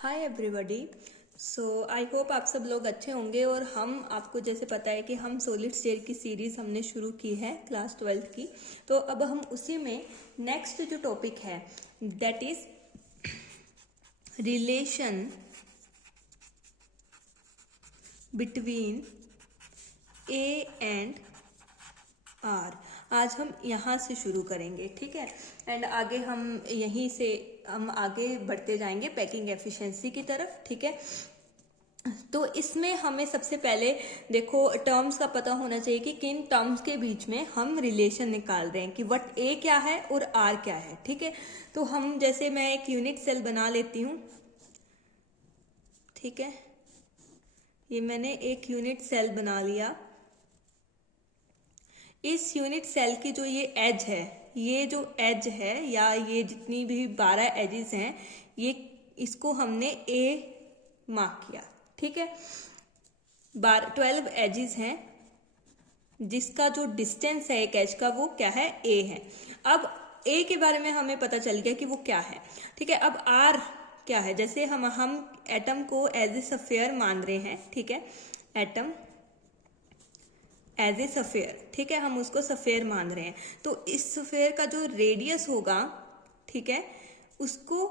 Hi everybody. So I hope आप सब लोग अच्छे होंगे। और हम आपको जैसे पता है कि हम सॉलिड स्टेट की सीरीज हमने शुरू की है क्लास 12 की। तो अब हम उसी में नेक्स्ट जो टॉपिक है that is relation between a and r. आज हम यहाँ से शुरू करेंगे, ठीक है। एंड आगे हम यहीं से हम आगे बढ़ते जाएंगे पैकिंग एफिशिएंसी की तरफ, ठीक है। तो इसमें हमें सबसे पहले देखो टर्म्स का पता होना चाहिए कि किन टर्म्स के बीच में हम रिलेशन निकाल रहे हैं कि वट ए क्या है और आर क्या है, ठीक है। तो हम जैसे मैं एक यूनिट सेल बना लेती हूँ, ठीक है। ये मैंने एक यूनिट सेल बना लिया। इस यूनिट सेल की जो ये एज है, ये जो एज है या ये जितनी भी 12 एजेस हैं, ये इसको हमने ए मार्क किया, ठीक है। 12 एजेस हैं जिसका जो डिस्टेंस है एक एज का वो क्या है, ए है। अब ए के बारे में हमें पता चल गया कि वो क्या है, ठीक है। अब आर क्या है, जैसे हम एटम को एज ए सफेयर मान रहे हैं, ठीक है। एटम एज ए सफेयर, ठीक है, हम उसको सफेयर मान रहे हैं। तो इस सफेयर का जो रेडियस होगा, ठीक है, उसको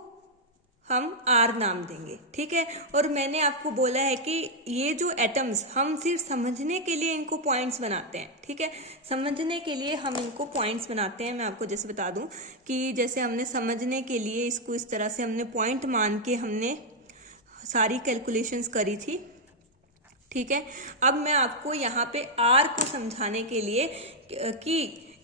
हम आर नाम देंगे, ठीक है। और मैंने आपको बोला है कि ये जो एटम्स हम सिर्फ समझने के लिए इनको पॉइंट्स बनाते हैं, ठीक है। समझने के लिए हम इनको पॉइंट्स बनाते हैं। मैं आपको जैसे बता दूं कि जैसे हमने समझने के लिए इसको इस तरह से हमने पॉइंट मान के हमने सारी कैलकुलेशंस करी थी, ठीक है। अब मैं आपको यहाँ पे आर को समझाने के लिए कि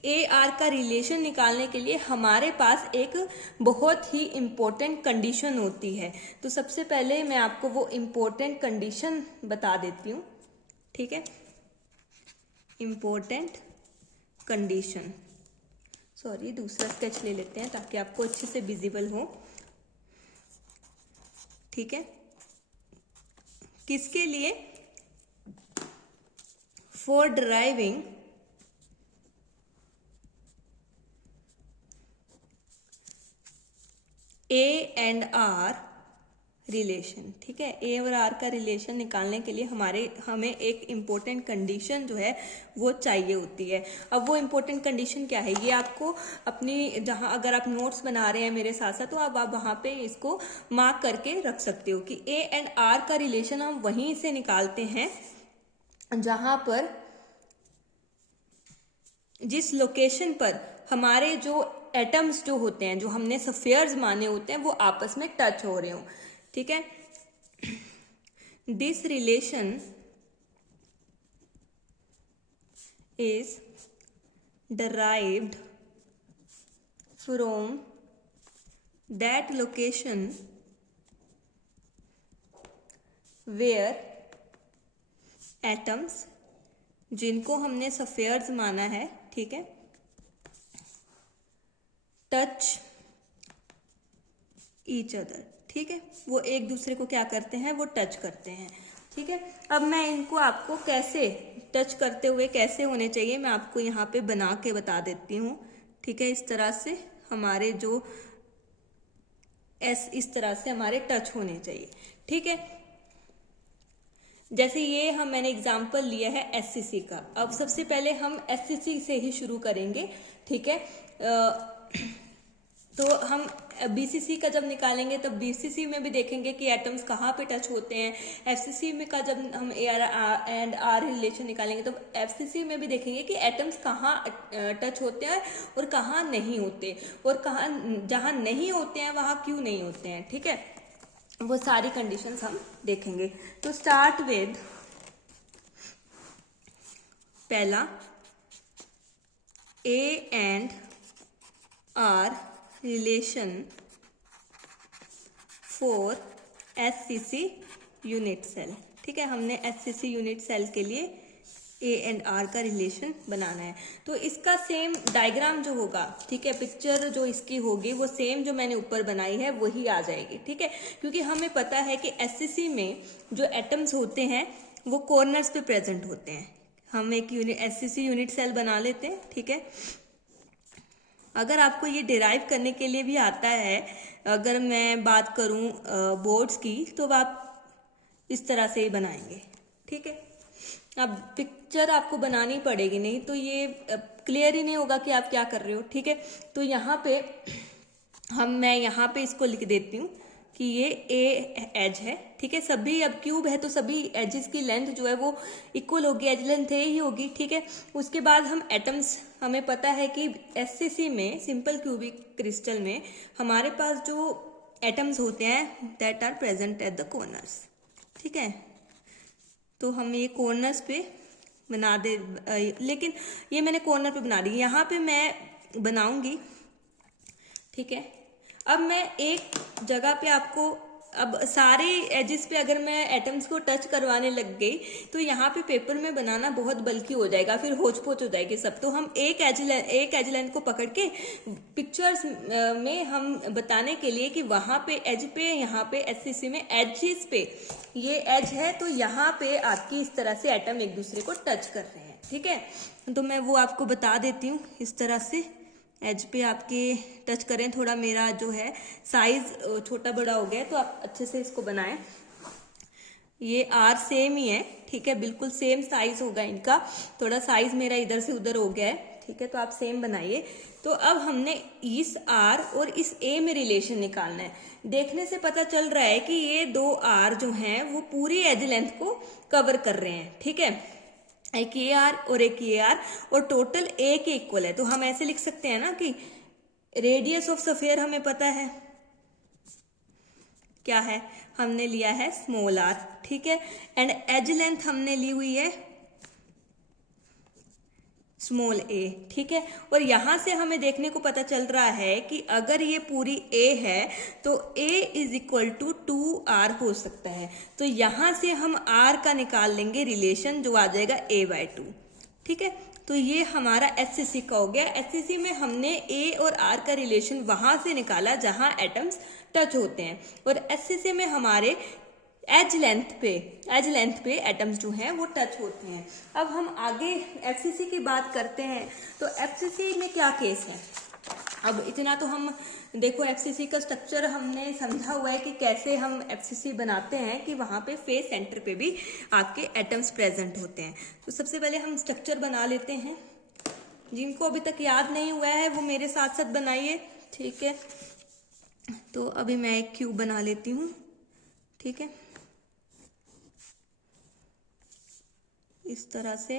ए आर का रिलेशन निकालने के लिए हमारे पास एक बहुत ही इम्पोर्टेंट कंडीशन होती है। तो सबसे पहले मैं आपको वो इम्पोर्टेंट कंडीशन बता देती हूँ, ठीक है। इम्पोर्टेंट कंडीशन, सॉरी दूसरा स्केच ले लेते हैं ताकि आपको अच्छे से विजिबल हो, ठीक है। किसके लिए? For deriving a and r relation, ठीक है। ए और आर का रिलेशन निकालने के लिए हमें एक इम्पोर्टेंट कंडीशन जो है वो चाहिए होती है। अब वो इम्पोर्टेंट कंडीशन क्या है, ये आपको अपनी जहां अगर आप नोट्स बना रहे हैं मेरे साथ साथ, तो आप वहां पे इसको मार्क करके रख सकते हो कि ए एंड आर का रिलेशन हम वहीं से निकालते हैं जहां पर जिस लोकेशन पर हमारे जो एटम्स जो होते हैं, जो हमने सफेयर्स माने होते हैं, वो आपस में टच हो रहे हो, ठीक है। This relation is derived from that location where atoms जिनको हमने सफेयर्स माना है, ठीक है, टच ईच अदर, ठीक है। वो एक दूसरे को क्या करते हैं, वो टच करते हैं, ठीक है। अब मैं इनको आपको कैसे टच करते हुए कैसे होने चाहिए मैं आपको यहाँ पे बना के बता देती हूँ, ठीक है। इस तरह से हमारे जो इस तरह से हमारे टच होने चाहिए, ठीक है। जैसे ये मैंने एग्जाम्पल लिया है एससीसी का। अब सबसे पहले हम एससीसी से ही शुरू करेंगे, ठीक है। तो हम बीसीसी का जब निकालेंगे तब बीसीसी में भी देखेंगे कि एटम्स कहाँ पे टच होते हैं। एफसीसी में का जब हम a r and r relation निकालेंगे तो एफसीसी में भी देखेंगे कि एटम्स कहाँ टच होते हैं और कहाँ नहीं होते, और कहाँ जहाँ नहीं होते हैं वहाँ क्यों नहीं होते हैं, ठीक है। वो सारी कंडीशंस हम देखेंगे। तो स्टार्ट विद पहला, a and r relation for SCC unit cell, ठीक है। हमने एससीसी यूनिट सेल के लिए ए एंड आर का रिलेशन बनाना है। तो इसका सेम डायग्राम जो होगा, ठीक है, पिक्चर जो इसकी होगी वो सेम जो मैंने ऊपर बनाई है वही आ जाएगी, ठीक है। क्योंकि हमें पता है कि एससीसी में जो एटम्स होते हैं वो कॉर्नर्स पे प्रेजेंट होते हैं। हम एक एससीसी यूनिट सेल बना लेते हैं, ठीक है। अगर आपको ये डिराइव करने के लिए भी आता है अगर मैं बात करूं बोर्ड्स की, तो आप इस तरह से ही बनाएंगे, ठीक है। अब पिक्चर आपको बनानी पड़ेगी, नहीं तो ये क्लियर ही नहीं होगा कि आप क्या कर रहे हो, ठीक है। तो यहाँ पे मैं यहाँ पे इसको लिख देती हूँ कि ये ए एज है, ठीक है। सभी अब क्यूब है तो सभी एजेस की लेंथ जो है वो इक्वल होगी, एज लेंथ ए ही होगी, ठीक है। उसके बाद हम एटम्स, हमें पता है कि एससीसी में, सिंपल क्यूबिक क्रिस्टल में हमारे पास जो एटम्स होते हैं that are present at the corners, ठीक है। तो हम ये कॉर्नर्स पे बना दे, लेकिन ये मैंने कॉर्नर पे बना दी, यहाँ पे मैं बनाऊंगी, ठीक है। अब मैं एक जगह पे आपको, अब सारे एजेस पे अगर मैं एटम्स को टच करवाने लग गई तो यहाँ पे पेपर में बनाना बहुत बल्कि हो जाएगा, फिर होच पोच हो जाएगी सब। तो हम एक एज लाइन को पकड़ के पिक्चर्स में हम बताने के लिए कि वहाँ पे एज पे, यहाँ पे एससीसी में एजेस पे ये एज है तो यहाँ पे आपकी इस तरह से एटम एक दूसरे को टच कर रहे हैं, ठीक है। तो मैं वो आपको बता देती हूँ, इस तरह से एज पे आपके टच करें। थोड़ा मेरा जो है साइज छोटा बड़ा हो गया है, तो आप अच्छे से इसको बनाएं। ये आर सेम ही है, ठीक है, बिल्कुल सेम साइज होगा इनका, थोड़ा साइज मेरा इधर से उधर हो गया है, ठीक है। तो आप सेम बनाइए। तो अब हमने इस आर और इस ए में रिलेशन निकालना है। देखने से पता चल रहा है कि ये दो आर जो हैं वो पूरी एज लेंथ को कवर कर रहे हैं, ठीक है। एक ये आर और एक ये आर, और टोटल ए के इक्वल है। तो हम ऐसे लिख सकते हैं ना कि रेडियस ऑफ सफेयर हमें पता है क्या है, हमने लिया है स्मॉल आर, ठीक है। एंड एज लेंथ हमने ली हुई है स्मॉल ए, ठीक है। और यहां से हमें देखने को पता चल रहा है कि अगर ये पूरी ए है तो ए इज इक्वल टू 2r हो सकता है। तो यहां से हम r का निकाल लेंगे रिलेशन, जो आ जाएगा a/2, ठीक है। तो ये हमारा एससीसी का हो गया। एससीसी में हमने ए और r का रिलेशन वहां से निकाला जहां एटम्स टच होते हैं, और एससीसी में हमारे एज लेंथ पे एटम्स जो हैं वो टच होते हैं। अब हम आगे एफसीसी की बात करते हैं। तो एफसीसी में क्या केस है, अब इतना तो हम देखो, एफसीसी का स्ट्रक्चर हमने समझा हुआ है कि कैसे हम एफसीसी बनाते हैं, कि वहां पे फेस सेंटर पे भी आपके एटम्स प्रेजेंट होते हैं। तो सबसे पहले हम स्ट्रक्चर बना लेते हैं। जिनको अभी तक याद नहीं हुआ है वो मेरे साथ साथ बनाइए, ठीक है। तो अभी मैं एक क्यूब बना लेती हूँ, ठीक है, इस तरह से।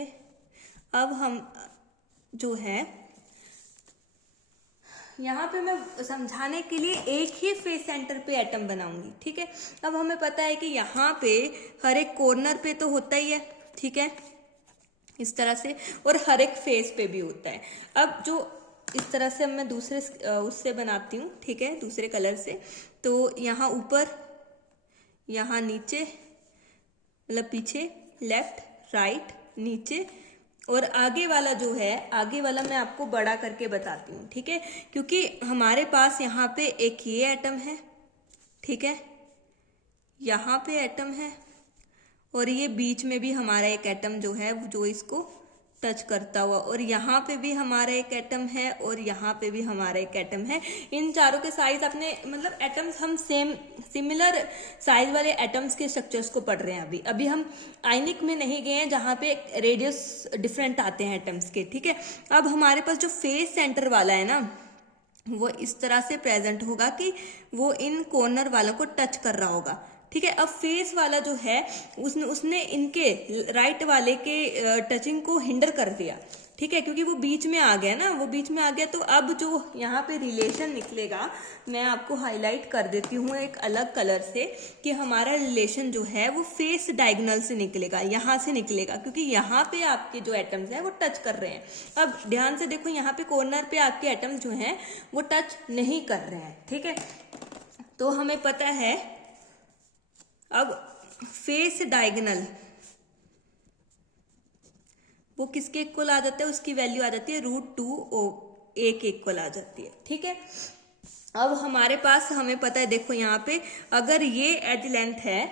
अब हम जो है यहाँ पे मैं समझाने के लिए एक ही फेस सेंटर पे एटम बनाऊंगी, ठीक है। अब हमें पता है कि यहाँ पे हर एक कॉर्नर पे तो होता ही है, ठीक है, इस तरह से, और हर एक फेस पे भी होता है। अब जो इस तरह से मैं दूसरे उससे बनाती हूँ, ठीक है, दूसरे कलर से। तो यहाँ ऊपर, यहाँ नीचे, मतलब पीछे, लेफ्ट राइट नीचे, और आगे वाला जो है, आगे वाला मैं आपको बड़ा करके बताती हूँ, ठीक है। क्योंकि हमारे पास यहाँ पे एक ये एटम है, ठीक है, यहाँ पे एटम है, और ये बीच में भी हमारा एक एटम जो है जो इसको टच करता हुआ, और यहाँ पे भी हमारा एक एटम है, और यहाँ पे भी हमारा एक एटम है। इन चारों के साइज अपने, मतलब एटम्स हम सिमिलर साइज वाले एटम्स के स्ट्रक्चर्स को पढ़ रहे हैं। अभी हम आयनिक में नहीं गए हैं जहाँ पे रेडियस डिफरेंट आते हैं एटम्स के, ठीक है। अब हमारे पास जो फेस सेंटर वाला है ना, वो इस तरह से प्रेजेंट होगा कि वो इन कॉर्नर वालों को टच कर रहा होगा, ठीक है। अब फेस वाला जो है उसने इनके राइट वाले के टचिंग को हिंडर कर दिया, ठीक है, क्योंकि वो बीच में आ गया ना, वो बीच में आ गया। तो अब जो यहाँ पे रिलेशन निकलेगा, मैं आपको हाईलाइट कर देती हूँ एक अलग कलर से, कि हमारा रिलेशन जो है वो फेस डायगोनल से निकलेगा, यहाँ से निकलेगा, क्योंकि यहाँ पे आपके जो एटम्स हैं वो टच कर रहे हैं। अब ध्यान से देखो, यहाँ पे कॉर्नर पे आपके एटम्स जो हैं वो टच नहीं कर रहे हैं, ठीक है। तो हमें पता है अब फेस डायगोनल वो किसके इक्वल आ जाता है, उसकी वैल्यू आ जाती है √2a के इक्वल आ जाती है, ठीक है। अब हमारे पास, हमें पता है, देखो यहाँ पे अगर ये एज लेंथ है,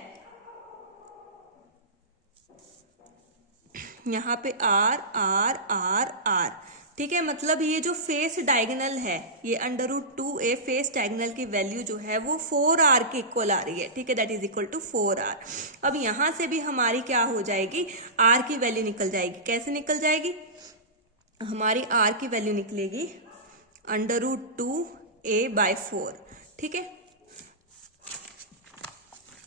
यहाँ पे R R R R, ठीक है, मतलब ये जो फेस डायगोनल है, ये √2a फेस डायगोनल की वैल्यू जो है वो 4r के इक्वल आ रही है। ठीक है, that is equal to 4r। अब यहां से भी हमारी क्या हो जाएगी, r की वैल्यू निकल जाएगी। कैसे निकल जाएगी, हमारी r की वैल्यू निकलेगी √2a/4। ठीक है,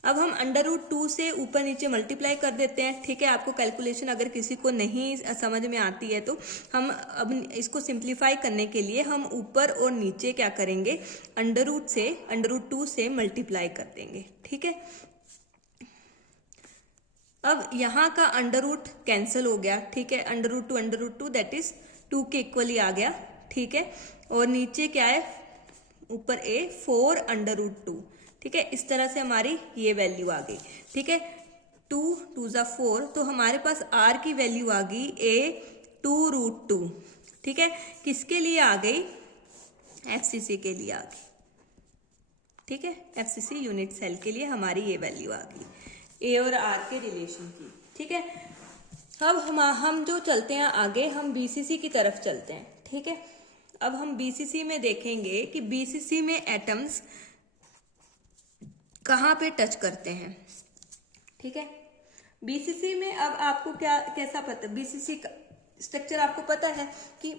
अब हम √2 से ऊपर नीचे मल्टीप्लाई कर देते हैं। ठीक है, आपको कैलकुलेशन अगर किसी को नहीं समझ में आती है तो हम अब इसको सिंप्लीफाई करने के लिए हम ऊपर और नीचे क्या करेंगे, √2 से मल्टीप्लाई कर देंगे। ठीक है, अब यहाँ का √ कैंसिल हो गया। ठीक है, √2 दैट इज 2 के इक्वल ही आ गया। ठीक है, और नीचे क्या है, ऊपर a 4 √2। ठीक है, इस तरह से हमारी ये वैल्यू आ गई। ठीक है, 2 2 ज़ा 4, तो हमारे पास r की वैल्यू आ गई a 2√2। ठीक है, किसके लिए आ गई, FCC के लिए आ गई। ठीक है, FCC यूनिट सेल के लिए हमारी ये वैल्यू आ गई, a और r के रिलेशन की। ठीक है, अब हम जो चलते हैं आगे, हम BCC की तरफ चलते हैं। ठीक है, अब हम BCC में देखेंगे कि BCC में एटम्स कहाँ पे टच करते हैं। ठीक है, BCC में अब आपको कैसा पता, BCC का स्ट्रक्चर आपको पता है कि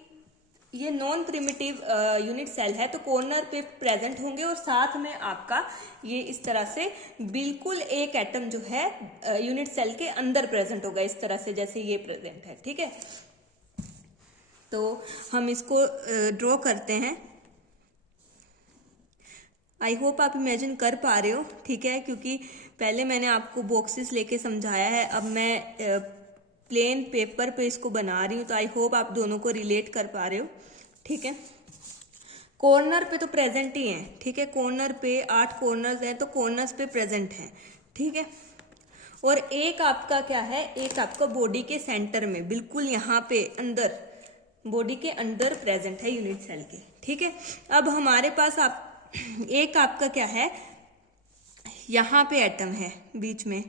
ये नॉन प्रिमिटिव यूनिट सेल है, तो कॉर्नर पे प्रेजेंट होंगे और साथ में आपका ये इस तरह से बिल्कुल एक एटम जो है यूनिट सेल के अंदर प्रेजेंट होगा, इस तरह से जैसे ये प्रेजेंट है। ठीक है, तो हम इसको ड्रॉ करते हैं। आई होप आप इमेजिन कर पा रहे हो। ठीक है, क्योंकि पहले मैंने आपको बॉक्सेस लेके समझाया है, अब मैं प्लेन पेपर पे इसको बना रही हूँ, तो आई होप आप दोनों को रिलेट कर पा रहे हो। ठीक है, कॉर्नर पे तो प्रेजेंट ही हैं। ठीक है, कॉर्नर पे 8 कॉर्नर्स हैं, तो कॉर्नर्स पे प्रेजेंट हैं। ठीक है, और एक आपका क्या है, एक आपका बॉडी के सेंटर में बिल्कुल यहाँ पे अंदर, बॉडी के अंदर प्रेजेंट है यूनिट सेल के। ठीक है, अब हमारे पास एक आपका क्या है, यहाँ पे एटम है बीच में।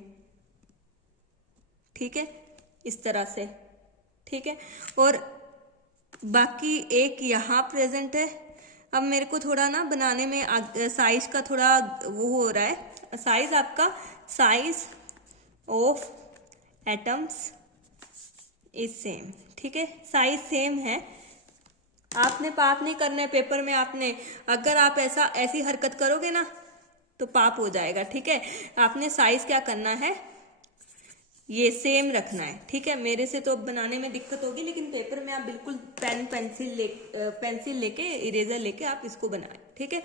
ठीक है, इस तरह से। ठीक है, और बाकी एक यहाँ प्रेजेंट है। अब मेरे को थोड़ा ना बनाने में साइज का थोड़ा वो हो रहा है, साइज आपका size of atoms is same. ठीक है, साइज सेम है, आपने पाप नहीं करना है पेपर में। आपने अगर आप ऐसी हरकत करोगे ना तो पाप हो जाएगा। ठीक है, आपने साइज क्या करना है, ये सेम रखना है। ठीक है, मेरे से तो बनाने में दिक्कत होगी, लेकिन पेपर में आप बिल्कुल पेंसिल लेके इरेजर लेके आप इसको बनाएं। ठीक है,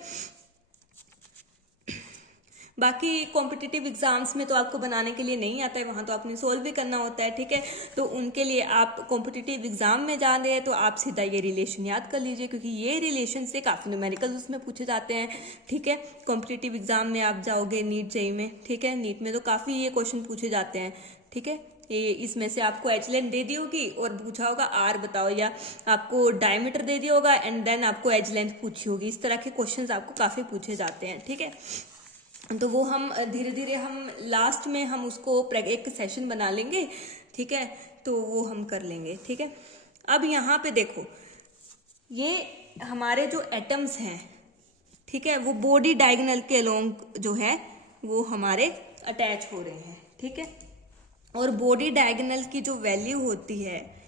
बाकी कॉम्पिटिटिव एग्जाम्स में तो आपको बनाने के लिए नहीं आता है, वहां तो आपने सोल्व भी करना होता है। ठीक है, तो उनके लिए आप कॉम्पिटिटिव एग्जाम में जा रहे हैं तो आप सीधा ये रिलेशन याद कर लीजिए, क्योंकि ये रिलेशन से काफी न्यूमेरिकल उसमें पूछे जाते हैं। ठीक है, कॉम्पिटिटिव एग्जाम में आप जाओगे नीट जेईई में। ठीक है, नीट में तो काफी ये क्वेश्चन पूछे जाते हैं। ठीक है, ये इसमें से आपको एच लेंथ दे दी होगी और पूछा होगा आर बताओ, या आपको डायमीटर दे दिया होगा एंड देन आपको एज लेंथ पूछी होगी। इस तरह के क्वेश्चंस आपको काफी पूछे जाते हैं। ठीक है, तो वो हम धीरे धीरे हम लास्ट में हम उसको एक सेशन बना लेंगे। ठीक है, तो वो हम कर लेंगे। ठीक है, अब यहाँ पे देखो, ये हमारे जो एटम्स हैं, ठीक है, वो बॉडी डायगोनल के अलोंग जो है वो हमारे अटैच हो रहे हैं। ठीक है, और बॉडी डायगोनल की जो वैल्यू होती है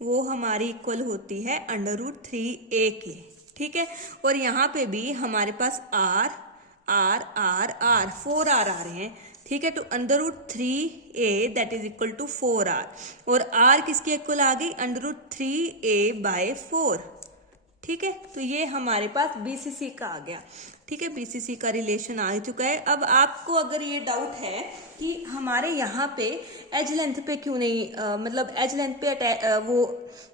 वो हमारी इक्वल होती है √3a के। ठीक है, और यहाँ पे भी हमारे पास r 4r आ रहे हैं। ठीक है, तो √3a that is equal to 4r, और r किसके इक्वल आ गई, √3a/4। ठीक है, तो ये हमारे पास BCC का आ गया। ठीक है, BCC का रिलेशन आ चुका है। अब आपको अगर ये डाउट है कि हमारे यहाँ पे एज लेंथ पे क्यों नहीं मतलब एज लेंथ पे वो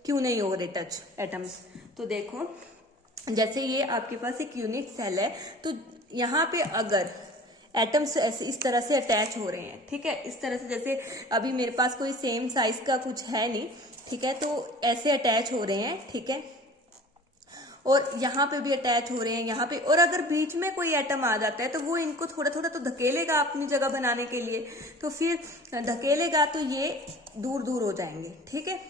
क्यों नहीं हो रहे टच एटम्स, तो देखो, जैसे ये आपके पास एक यूनिट सेल है, तो यहाँ पे अगर एटम्स इस तरह से अटैच हो रहे हैं, ठीक है, इस तरह से, जैसे अभी मेरे पास कोई सेम साइज का कुछ है नहीं, ठीक है, तो ऐसे अटैच हो रहे हैं। ठीक है, और यहाँ पे भी अटैच हो रहे हैं यहाँ पे, और अगर बीच में कोई एटम आ जाता है तो वो इनको थोड़ा थोड़ा तो धकेलेगा अपनी जगह बनाने के लिए, तो फिर धकेलेगा तो ये दूर दूर हो जाएंगे। ठीक है,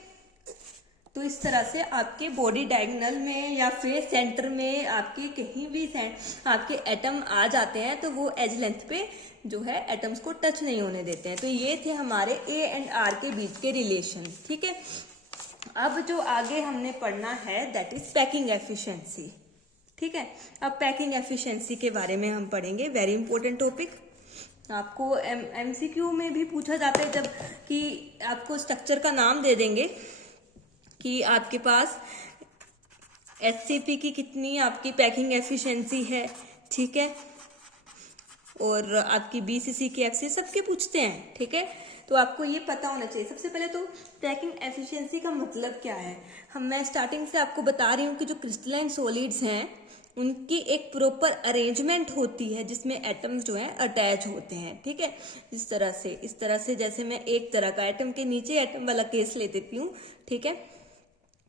तो इस तरह से आपके बॉडी डायगोनल में या फिर सेंटर में आपके कहीं भी आपके एटम आ जाते हैं तो वो एज लेंथ पे जो है एटम्स को टच नहीं होने देते हैं। तो ये थे हमारे ए एंड आर के बीच के रिलेशन। ठीक है, अब जो आगे हमने पढ़ना है दैट इज पैकिंग एफिशिएंसी। ठीक है, अब पैकिंग एफिशिएंसी के बारे में हम पढ़ेंगे, वेरी इंपॉर्टेंट टॉपिक। आपको एमसीक्यू में भी पूछा जाता है, जब कि आपको स्ट्रक्चर का नाम दे देंगे कि आपके पास एचसीपी की कितनी आपकी पैकिंग एफिशिएंसी है। ठीक है, और आपकी बीसीसी की एफसी सबके पूछते हैं। ठीक है, तो आपको ये पता होना चाहिए। सबसे पहले तो पैकिंग एफिशिएंसी का मतलब क्या है, मैं स्टार्टिंग से आपको बता रही हूँ कि जो क्रिस्टलाइन सॉलिड्स हैं उनकी एक प्रॉपर अरेंजमेंट होती है जिसमें एटम्स जो है अटैच होते हैं। ठीक है, इस तरह से जैसे मैं एक तरह का एटम के नीचे एटम वाला केस ले देती हूँ। ठीक है,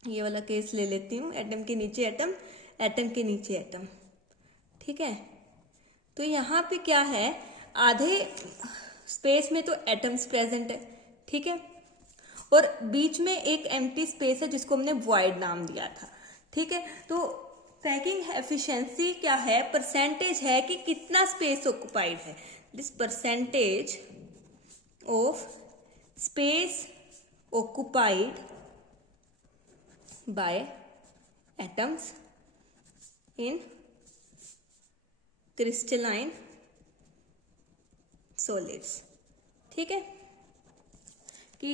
ये वाला केस ले लेती हूँ, एटम के नीचे एटम, एटम के नीचे एटम। ठीक है, तो यहाँ पे क्या है, आधे स्पेस में तो एटम्स प्रेजेंट है। ठीक है, और बीच में एक एम्प्टी स्पेस है जिसको हमने वॉइड नाम दिया था। ठीक है, तो पैकिंग एफिशिएंसी क्या है, परसेंटेज है कि कितना स्पेस ऑक्युपाइड है। This percentage of space occupied by atoms in crystalline solids. ठीक है, कि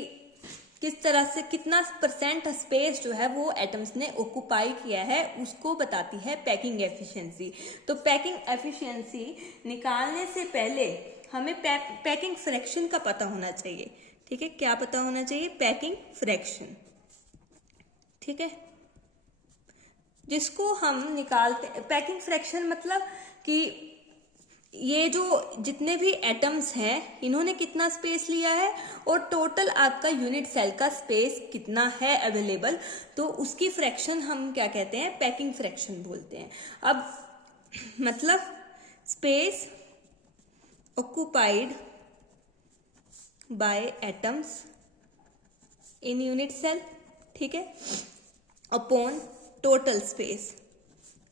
किस तरह से कितना परसेंट स्पेस जो है वो एटम्स ने ऑक्युपाई किया है उसको बताती है पैकिंग एफिशिएंसी। तो पैकिंग एफिशिएंसी निकालने से पहले हमें पैकिंग फ्रैक्शन का पता होना चाहिए। ठीक है, क्या पता होना चाहिए, पैकिंग फ्रैक्शन। ठीक है, जिसको हम निकालते, पैकिंग फ्रैक्शन मतलब कि ये जो जितने भी एटम्स हैं इन्होंने कितना स्पेस लिया है और टोटल आपका यूनिट सेल का स्पेस कितना है अवेलेबल, तो उसकी फ्रैक्शन हम क्या कहते हैं, पैकिंग फ्रैक्शन बोलते हैं। अब मतलब space occupied by atoms in unit cell. ठीक है, अपॉन टोटल स्पेस,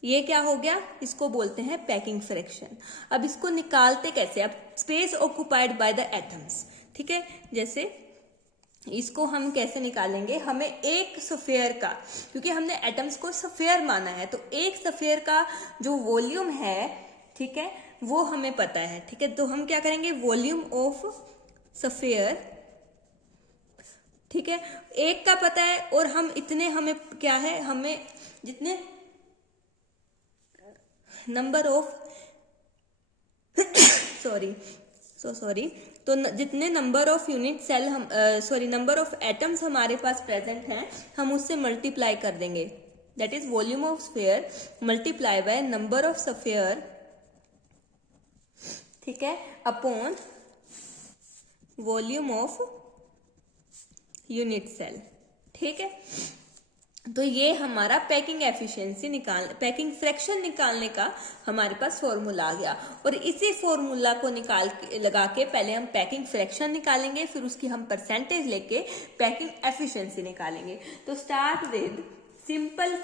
ये क्या हो गया, इसको बोलते हैं पैकिंग फ्रैक्शन। अब इसको निकालते कैसे, अब space occupied by the atoms. ठीक है, जैसे इसको हम कैसे निकालेंगे, हमें एक स्फीयर का, क्योंकि हमने एटम्स को स्फीयर माना है, तो एक स्फीयर का जो वॉल्यूम है, ठीक है, वो हमें पता है। ठीक है, तो हम क्या करेंगे, वॉल्यूम ऑफ स्फीयर, ठीक है, एक का पता है और हम इतने, हमें क्या है, हमें जितने नंबर ऑफ सॉरी तो जितने नंबर ऑफ यूनिट सेल हम नंबर ऑफ एटम्स हमारे पास प्रेजेंट हैं हम उससे मल्टीप्लाई कर देंगे। That is volume of sphere multiply by number of sphere, ठीक है, upon volume of unit cell. ठीक है, तो ये हमारा पैकिंग एफिशिएंसी पैकिंग फ्रैक्शन निकालने का हमारे पास फॉर्मूला आ गया। और इसी फॉर्मूला को लगा के पहले हम पैकिंग फ्रैक्शन निकालेंगे, फिर उसकी हम परसेंटेज लेके पैकिंग एफिशिएंसी निकालेंगे। तो स्टार्ट विद सिंपल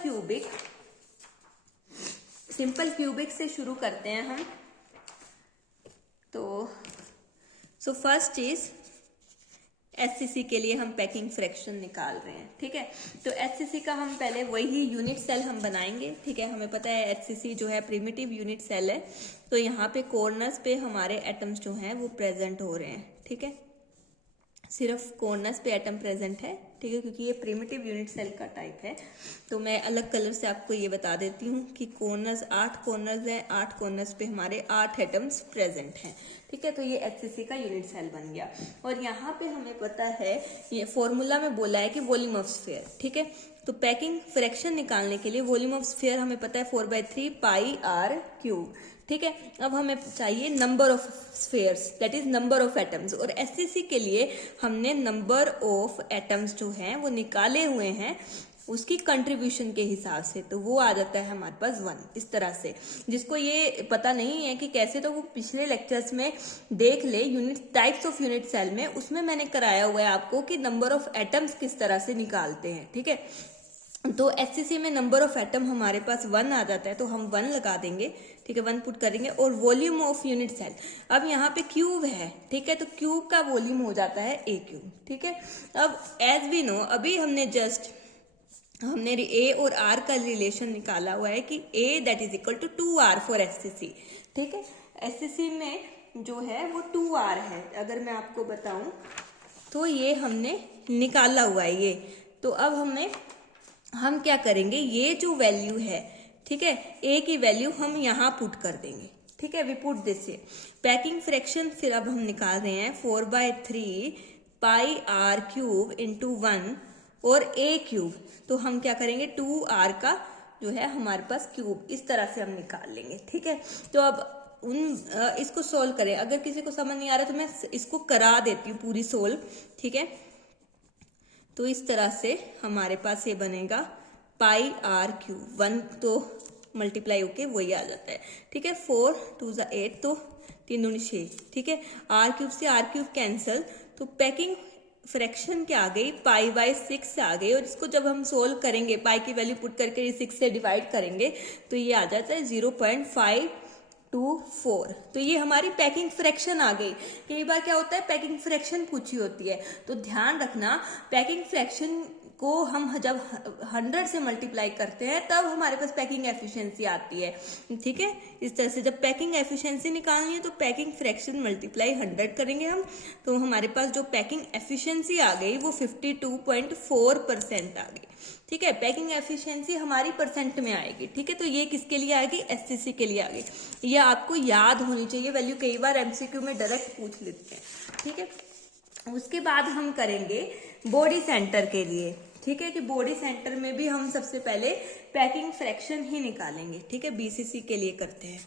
क्यूबिक से शुरू करते हैं हम। तो फर्स्ट इज एचसीसी के लिए हम पैकिंग फ्रैक्शन निकाल रहे हैं। ठीक है, तो एचसीसी का हम पहले वही यूनिट सेल हम बनाएंगे। ठीक है, हमें पता है एचसीसी जो है प्रिमिटिव यूनिट सेल है, तो यहाँ पे कॉर्नर्स पे हमारे एटम्स जो हैं वो प्रेजेंट हो रहे हैं। ठीक है, सिर्फ कॉर्नर्स पे एटम प्रेजेंट है। ठीक है, क्योंकि ये प्रिमिटिव यूनिट सेल का टाइप है। तो मैं अलग कलर से आपको ये बता देती हूँ कि कॉर्नर्स 8 कॉर्नर्स हैं, 8 कॉर्नर्स पे हमारे 8 एटम्स प्रेजेंट हैं। ठीक है, तो ये एचसीसी का यूनिट सेल बन गया। और यहाँ पे हमें पता है, ये फॉर्मूला में बोला है कि वॉल्यूम ऑफ स्फीयर। ठीक है, तो पैकिंग फ्रैक्शन निकालने के लिए वॉल्यूम ऑफ स्फीयर हमें पता है 4/3 पाई आर क्यूब। ठीक है, अब हमें चाहिए number of spheres, that is number of atoms. और एचसीसी के लिए हमने नंबर ऑफ एटम्स जो हैं वो निकाले हुए हैं उसकी कंट्रीब्यूशन के हिसाब से, तो वो आ जाता है हमारे पास 1 इस तरह से। जिसको ये पता नहीं है कि कैसे, तो वो पिछले लेक्चर्स में देख ले, unit types of unit cell में, उसमें मैंने कराया हुआ है आपको कि नंबर ऑफ एटम्स किस तरह से निकालते हैं, ठीक है। तो एचसीसी में नंबर ऑफ एटम हमारे पास 1 आ जाता है, तो हम 1 लगा देंगे, ठीक है, 1 पुट करेंगे। और वॉल्यूम ऑफ यूनिट सेल, अब यहाँ पे क्यूब है, ठीक है, तो क्यूब का वॉल्यूम हो जाता है ए क्यूब, ठीक है। अब एज वी नो, अभी हमने ए और आर का रिलेशन निकाला हुआ है कि A that is equal to 2r for HCC, ठीक है। एचसीसी में जो है वो 2r है, अगर मैं आपको बताऊं तो ये हमने निकाला हुआ है ये। तो अब हम क्या करेंगे, ये जो वैल्यू है, ठीक है, ए की वैल्यू हम यहाँ पुट कर देंगे, ठीक है, वी पुट दिस ये पैकिंग फ्रैक्शन। फिर अब हम निकाल रहे हैं 4/3 पाई आर क्यूब इंटू 1 और ए क्यूब, तो हम क्या करेंगे 2r का जो है हमारे पास क्यूब, इस तरह से हम निकाल लेंगे, ठीक है। तो अब इसको सोल्व करें, अगर किसी को समझ नहीं आ रहा तो मैं इसको करा देती हूँ पूरी सोल्व, ठीक है। तो इस तरह से हमारे पास ये बनेगा पाई आर क्यूब, 1 तो मल्टीप्लाई होके वही आ जाता है, ठीक है। 4 2 8, तो 3 दूनी 6, ठीक है। आर क्यूब से आर क्यूब कैंसल, तो पैकिंग फ्रैक्शन क्या आ गई, पाई/6 आ गई। और इसको जब हम सोल्व करेंगे, पाई की वैल्यू पुट करके 6 से डिवाइड करेंगे तो ये आ जाता है 0.524। तो ये हमारी पैकिंग फ्रैक्शन आ गई। कई बार क्या होता है, पैकिंग फ्रैक्शन पूछी होती है, तो ध्यान रखना पैकिंग फ्रैक्शन को हम जब 100 से मल्टीप्लाई करते हैं तब हमारे पास पैकिंग एफिशिएंसी आती है, ठीक है। इस तरह से जब पैकिंग एफिशिएंसी निकालनी है तो पैकिंग फ्रैक्शन मल्टीप्लाई 100 करेंगे हम, तो हमारे पास जो पैकिंग एफिशिएंसी आ गई वो 52.4% आ गई, ठीक है। पैकिंग एफिशिएंसी हमारी परसेंट में आएगी, ठीक है। तो ये किसके लिए आएगी, एचसीसी के लिए आएगी। ये आपको याद होनी चाहिए वैल्यू, कई बार एमसीक्यू में डायरेक्ट पूछ लेते हैं, ठीक है। उसके बाद हम करेंगे बॉडी सेंटर के लिए, ठीक है, कि बॉडी सेंटर में भी हम सबसे पहले पैकिंग फ्रैक्शन ही निकालेंगे, ठीक है। बीसीसी के लिए करते हैं,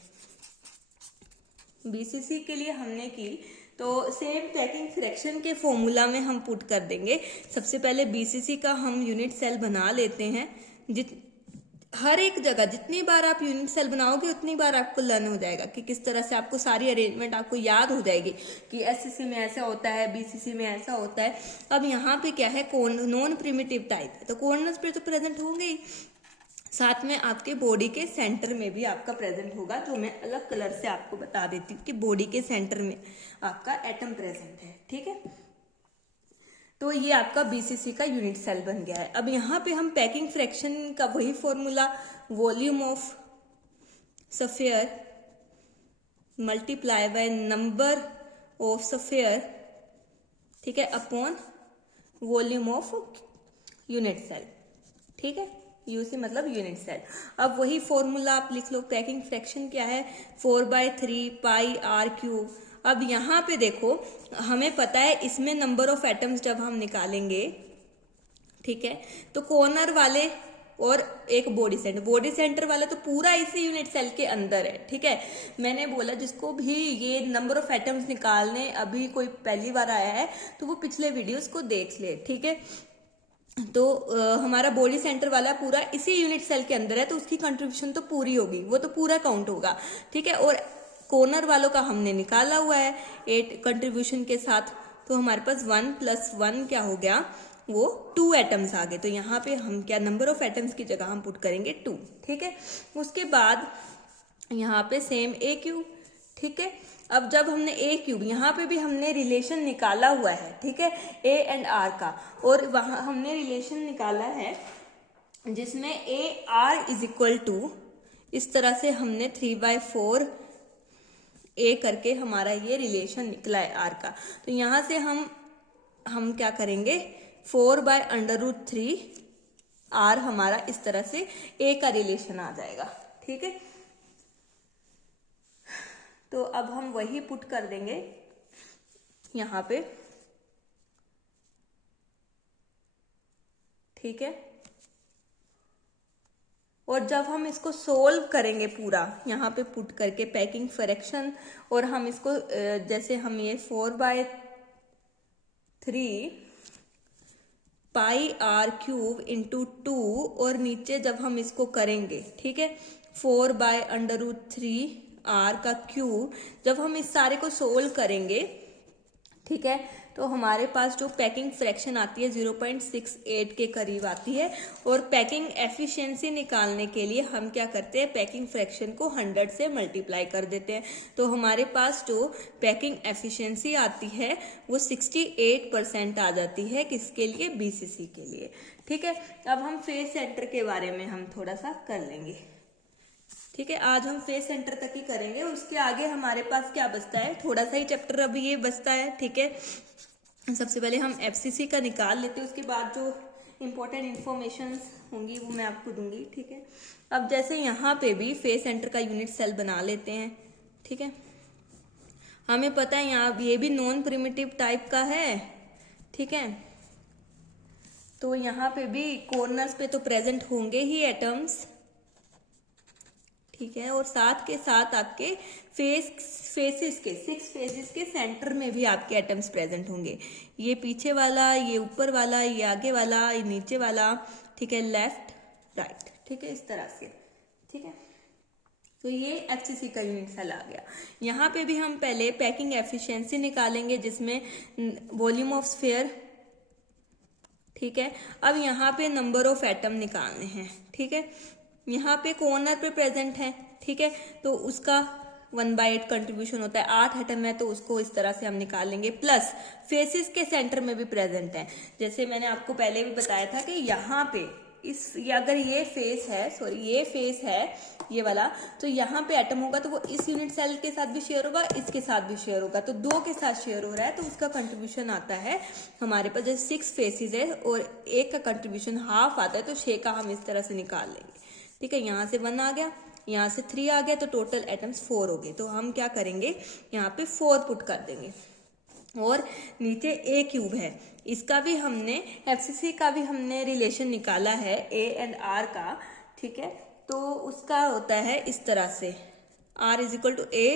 बीसीसी के लिए हमने की तो सेम पैकिंग फ्रैक्शन के फॉर्मूला में हम पुट कर देंगे। सबसे पहले बीसीसी का हम यूनिट सेल बना लेते हैं। हर एक जगह जितनी बार आप यूनिट सेल बनाओगे उतनी बार आपको लर्न हो जाएगा कि किस तरह से आपको सारी अरेंजमेंट आपको याद हो जाएगी कि एचसीसी में ऐसा होता है, बीसीसी में ऐसा होता है। अब यहाँ पे क्या है, नॉन प्रिमिटिव टाइप है, तो कॉर्नर्स पे तो प्रेजेंट होंगे ही, साथ में आपके बॉडी के सेंटर में भी आपका प्रेजेंट होगा, जो मैं अलग कलर से आपको बता देती हूँ कि बॉडी के सेंटर में आपका एटम प्रेजेंट है, ठीक है। तो ये आपका बीसीसी का यूनिट सेल बन गया है। अब यहाँ पे हम पैकिंग फ्रैक्शन का वही formula, volume of sphere multiply by number of sphere, ठीक है, upon volume of unit cell, ठीक है। यूसी मतलब यूनिट सेल। अब वही फॉर्मूला आप लिख लो, पैकिंग फ्रैक्शन क्या है 4/3 पाई आर क्यूब। अब यहाँ पे देखो, हमें पता है इसमें नंबर ऑफ एटम्स जब हम निकालेंगे, ठीक है, तो कॉर्नर वाले और एक बॉडी सेंटर वाला तो पूरा इसी यूनिट सेल के अंदर है, ठीक है। मैंने बोला जिसको भी ये नंबर ऑफ एटम्स निकालने अभी कोई पहली बार आया है तो वो पिछले वीडियोस को देख ले, ठीक है। तो हमारा बॉडी सेंटर वाला पूरा इसी यूनिट सेल के अंदर है, तो उसकी कंट्रीब्यूशन तो पूरी होगी, वो तो पूरा काउंट होगा, ठीक है। और कॉर्नर वालों का हमने निकाला हुआ है 8 कंट्रीब्यूशन के साथ, तो हमारे पास 1 + 1 क्या हो गया, वो 2 एटम्स आ गए। तो यहाँ पे हम क्या, नंबर ऑफ एटम्स की जगह हम पुट करेंगे 2, ठीक है। उसके बाद यहाँ पे सेम ए क्यूब, ठीक है। अब जब हमने ए क्यूब, यहाँ पे भी हमने रिलेशन निकाला हुआ है, ठीक है, ए एंड आर का, और वहाँ हमने रिलेशन निकाला है जिसमें a r is equal to, इस तरह से हमने 3/4 ए करके हमारा ये रिलेशन निकला है आर का। तो यहाँ से हम क्या करेंगे, 4/√3 आर हमारा इस तरह से ए का रिलेशन आ जाएगा, ठीक है। तो अब हम वही पुट कर देंगे यहाँ पे, ठीक है। और जब हम इसको सोल्व करेंगे पूरा यहाँ पे पुट करके पैकिंग फ्रैक्शन, और हम इसको जैसे हम ये 4/3 पाई आर क्यूब इंटू 2 और नीचे जब हम इसको करेंगे, ठीक है, 4/√3 आर का क्यूब, जब हम इस सारे को सोल्व करेंगे, ठीक है, तो हमारे पास जो पैकिंग फ्रैक्शन आती है 0.68 के करीब आती है। और पैकिंग एफिशिएंसी निकालने के लिए हम क्या करते हैं, पैकिंग फ्रैक्शन को 100 से मल्टीप्लाई कर देते हैं। तो हमारे पास जो पैकिंग एफिशिएंसी आती है वो 68% आ जाती है। किसके लिए, बीसीसी के लिए, ठीक है। अब हम फेस सेंटर के बारे में हम थोड़ा सा कर लेंगे, ठीक है। आज हम फेस सेंटर तक ही करेंगे, उसके आगे हमारे पास क्या बचता है, थोड़ा सा ही चैप्टर अभी ये बचता है, ठीक है। सबसे पहले हम एफसीसी का निकाल लेते हैं, उसके बाद जो इम्पोर्टेंट इंफॉर्मेशन होंगी वो मैं आपको दूंगी, ठीक है। अब जैसे यहाँ पे भी फेस सेंटर का यूनिट सेल बना लेते हैं, ठीक है। हमें पता है यहाँ ये भी नॉन प्रिमिटिव टाइप का है, ठीक है। तो यहाँ पे भी कॉर्नर्स पे तो प्रेजेंट होंगे ही एटम्स, ठीक है। और साथ के साथ आपके फेसेस के 6 फेसेस के सेंटर में भी आपके एटम्स प्रेजेंट होंगे। ये पीछे वाला, ये ऊपर वाला, ये आगे वाला, ये नीचे वाला, ठीक है, लेफ्ट राइट, ठीक है, इस तरह से, ठीक है। तो ये एफसीसी का यूनिट सेल आ गया। यहाँ पे भी हम पहले पैकिंग एफिशिएंसी निकालेंगे जिसमें वॉल्यूम ऑफ स्फीयर, ठीक है। अब यहाँ पे नंबर ऑफ एटम निकालने हैं, ठीक है। यहाँ पे कॉर्नर पे प्रेजेंट है, ठीक है, तो उसका 1/8 कंट्रीब्यूशन होता है, 8 एटम है तो उसको इस तरह से हम निकाल लेंगे। प्लस फेसेस के सेंटर में भी प्रेजेंट है, जैसे मैंने आपको पहले भी बताया था कि यहाँ पे अगर ये फेस है, सॉरी ये फेस है ये वाला, तो यहाँ पे एटम होगा तो वो इस यूनिट सेल के साथ भी शेयर होगा, इसके साथ भी शेयर होगा, तो 2 के साथ शेयर हो रहा है तो उसका कंट्रीब्यूशन आता है हमारे पास। जैसे 6 फेसेस है और 1 का कंट्रीब्यूशन हाफ आता है, तो 6 का हम इस तरह से निकाल लेंगे, ठीक है। यहाँ से 1 आ गया, यहाँ से 3 आ गया, तो टोटल एटम्स 4 हो गए। तो हम क्या करेंगे, यहाँ पे 4 पुट कर देंगे। और नीचे ए क्यूब है, इसका भी हमने एफसीसी का भी हमने रिलेशन निकाला है ए एंड आर का, ठीक है। तो उसका होता है इस तरह से, आर इज इक्वल टू ए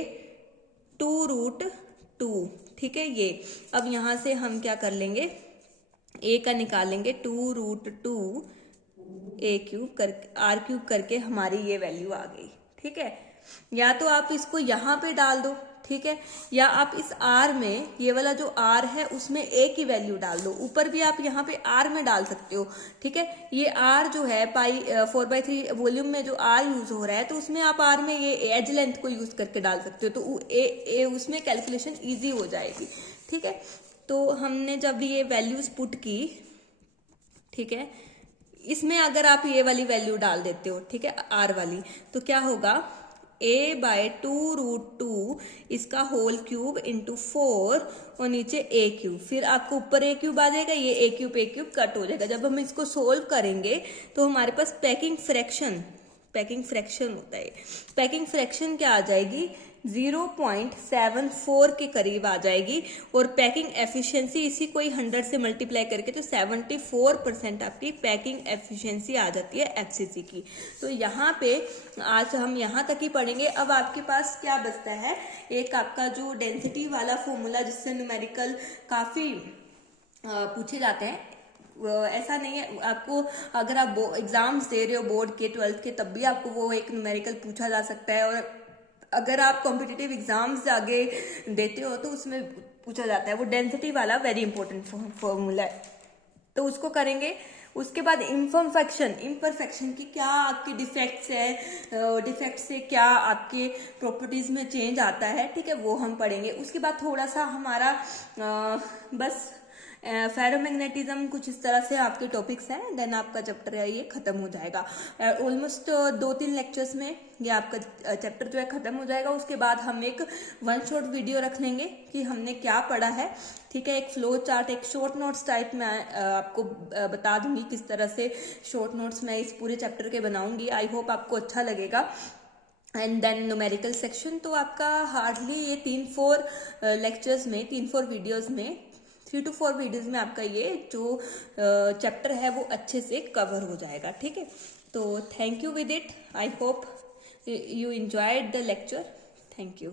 2√2, ठीक है। ये अब यहाँ से हम क्या कर लेंगे, ए का निकालेंगे 2√2 ए क्यूब करके आर क्यूब करके हमारी ये वैल्यू आ गई, ठीक है। या तो आप इसको यहाँ पे डाल दो, ठीक है, या आप इस आर में, ये वाला जो आर है उसमें ए की वैल्यू डाल दो, ऊपर भी आप यहाँ पे आर में डाल सकते हो, ठीक है। ये आर जो है 4/3 वॉल्यूम में जो आर यूज हो रहा है, तो उसमें आप आर में ये एज लेंथ को यूज करके डाल सकते हो, तो उसमें कैलकुलेशन ईजी हो जाएगी, ठीक है। तो हमने जब ये वैल्यूज पुट की, ठीक है, इसमें अगर आप ये वाली वैल्यू डाल देते हो, ठीक है, आर वाली, तो क्या होगा, a/2√2 इसका होल क्यूब इंटू 4 और नीचे ए क्यूब, फिर आपको ऊपर ए क्यूब आ जाएगा, ये ए क्यूब कट हो जाएगा। जब हम इसको सोल्व करेंगे तो हमारे पास पैकिंग फ्रैक्शन होता है, पैकिंग फ्रैक्शन क्या आ जाएगी, 0.74 के करीब आ जाएगी। और पैकिंग एफिशिएंसी इसी को ही 100 से मल्टीप्लाई करके तो 74% आपकी पैकिंग एफिशिएंसी आ जाती है एफसीसी की। तो यहाँ पे आज हम यहाँ तक ही पढ़ेंगे। अब आपके पास क्या बचता है, एक आपका जो डेंसिटी वाला फॉर्मूला जिससे न्यूमेरिकल काफी पूछे जाते हैं, ऐसा नहीं है आपको, अगर आप एग्जाम्स दे रहे हो बोर्ड के 12th के, तब भी आपको वो एक न्यूमेरिकल पूछा जा सकता है। और अगर आप कॉम्पिटिटिव एग्जाम्स आगे देते हो तो उसमें पूछा जाता है, वो डेंसिटी वाला वेरी इंपॉर्टेंट फॉर्मूला है, तो उसको करेंगे। उसके बाद इम्परफेक्शन की क्या आपकी डिफेक्ट्स है, डिफेक्ट से क्या आपके प्रॉपर्टीज में चेंज आता है, ठीक है, वो हम पढ़ेंगे। उसके बाद थोड़ा सा हमारा बस फेरोमैग्नेटिज्म, कुछ इस तरह से आपके टॉपिक्स हैं, देन आपका चैप्टर है ये खत्म हो जाएगा। ऑलमोस्ट 2-3 लेक्चर्स में ये आपका चैप्टर जो है खत्म हो जाएगा। उसके बाद हम एक 1 शॉट वीडियो रख लेंगे कि हमने क्या पढ़ा है, ठीक है, एक फ्लो चार्ट, एक शॉर्ट नोट्स टाइप में आपको बता दूंगी किस तरह से शॉर्ट नोट्स मैं इस पूरे चैप्टर के बनाऊंगी। आई होप आपको अच्छा लगेगा। एंड देन न्यूमेरिकल सेक्शन तो आपका हार्डली ये 3-4 लेक्चर्स में, 3-4 वीडियोज में, 3 to 4 वीडियोज में आपका ये जो चैप्टर है वो अच्छे से कवर हो जाएगा, ठीक है। तो thank you with it, I hope you enjoyed the lecture, thank you.